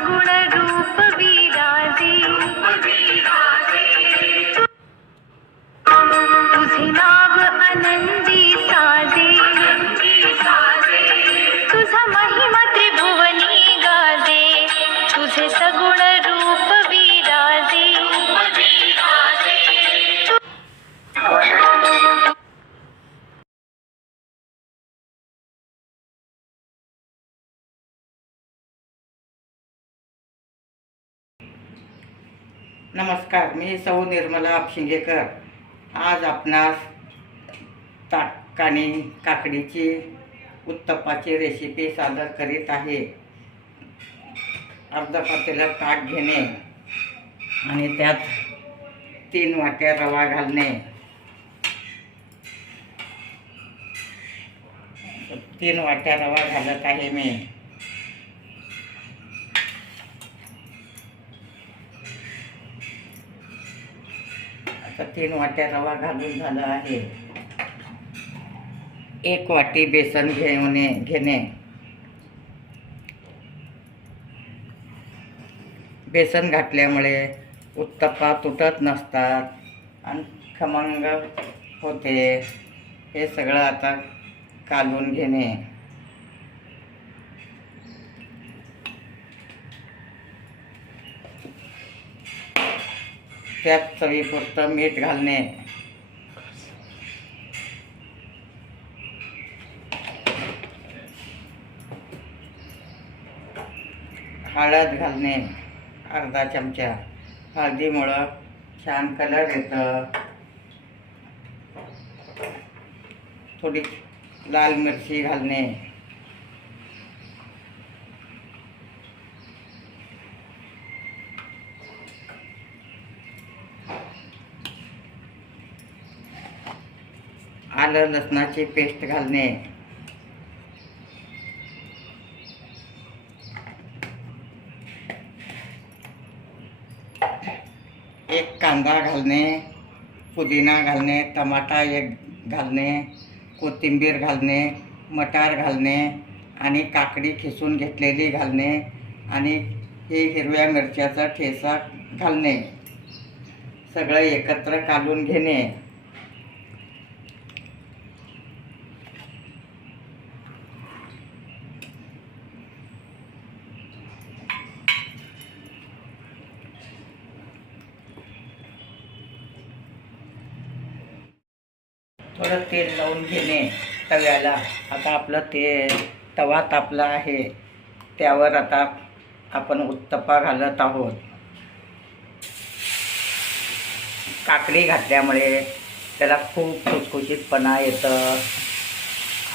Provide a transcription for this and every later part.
सगुण रूप विराजे, तुझे नाव आनंदी साजे, तुझा महिमा त्रिभुवनी गाजे, तुझे सगुण रूप विराजे। नमस्कार, मी सौ निर्मला आपशिंगेकर। आज आपणास ताक आणि काकडीची उत्तप्पाची रेसिपी सादर करीत आहे। अर्धा पातेला ताक घेणे आणि त्यात 3 वाट्या रवा घालणे, 3 वाट्या रवा घालत आहे मी। आता 3 वाट्या रवा घालून झाला आहे। 1 वाटी बेसन घेणे। बेसन घातल्यामुळे उत्तप्पा तुटत नसतात आणि खमंग होते। हे सगळं आता कालवून घेणे। त्यात चवीपुरतं मीठ घालणे, हळद घालणे अर्धा चमचा। हळदीमुळं छान कलर येतं। थोडी लाल मिरची घालणे, आलं लसणाची पेस्ट घालणे, एक कांदा घालणे, पुदिना घालणे, टमाटा एक घालणे, कोथिंबीर घालणे, मटार घालणे आणि काकडी खिसून घेतलेली घालणे आणि हे हिरव्या मिरच्याचा ठेचा घालणे। सगळं एकत्र कालवून घेणे। थोडं तेल लावून घेणे तव्याला। आता आपलं तवा तापला आहे, त्यावर आता आपण उत्तप्पा घालत आहोत। काकडी घातल्यामुळे त्याला खूप खुसखुशीतपणा येतं,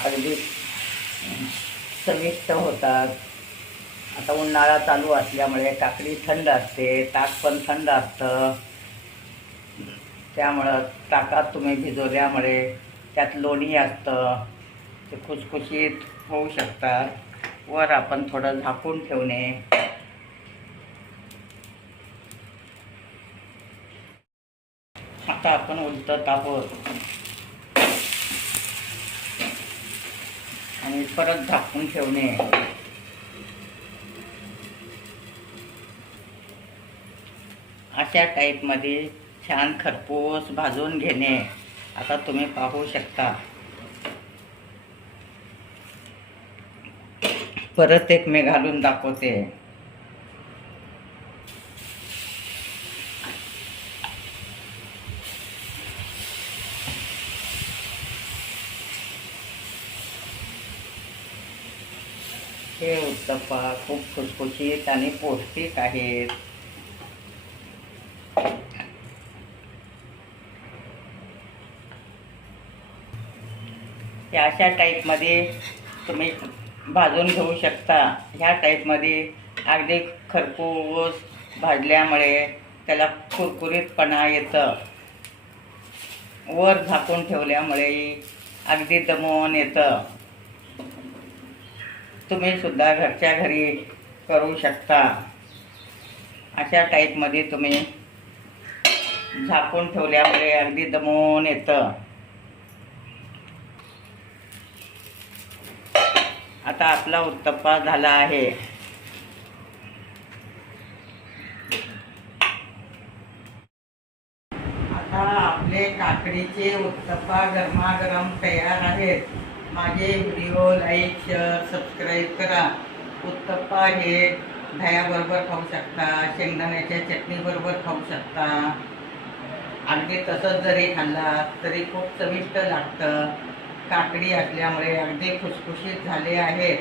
अगदी चविष्ट होतात। आता उन्हाळा चालू असल्यामुळे काकडी थंड असते, ताक पण थंड असतं, त्यामुळं ताकात तुम्ही भिजवल्यामुळे त्यात लोणी असतं, ते खुसखुशीत होऊ शकतात। वर आपण थोडं झाकून ठेवणे। आता आपण उलटत आहोत आणि परत झाकून ठेवणे। अशा टाईपमध्ये छान खरपूस भाजून घेणे। आता तुम्ही पाहू शकता। परत एक मी घालून दाखवते। हे उत्तप्पा खूप खुसखुशीत आणि पौष्टिक आहेत। अशा टाईपमध्ये तुम्ही भाजून घेऊ शकता। ह्या टाईपमध्ये अगदी खरपूस भाजल्यामुळे त्याला कुरकुरीतपणा येतं। वर झाकून ठेवल्यामुळे अगदी दमवून येतं। तुम्ही सुद्धा घरच्या घरी करू शकता। अशा टाईपमध्ये तुम्ही झाकून ठेवल्यामुळे अगदी दमवून येतं। आता आपला उत्तप्पा झाला आहे। कढीचे उत्तप्पा गरमागरम तयार आहेत. माझे व्हिडिओ लाईक शेअर सबस्क्राईब करा. उत्तप्पा हे दह्याबरोबर खाऊ शकता, शेंगदाण्याच्या चटणीबरोबर खाऊ शकता. अगदी तसंच जरी खाल्ला तरी खूप चविष्ट लागतं. काकडी असल्यामुळे अगदी खुसखुशीत झाले आहेत.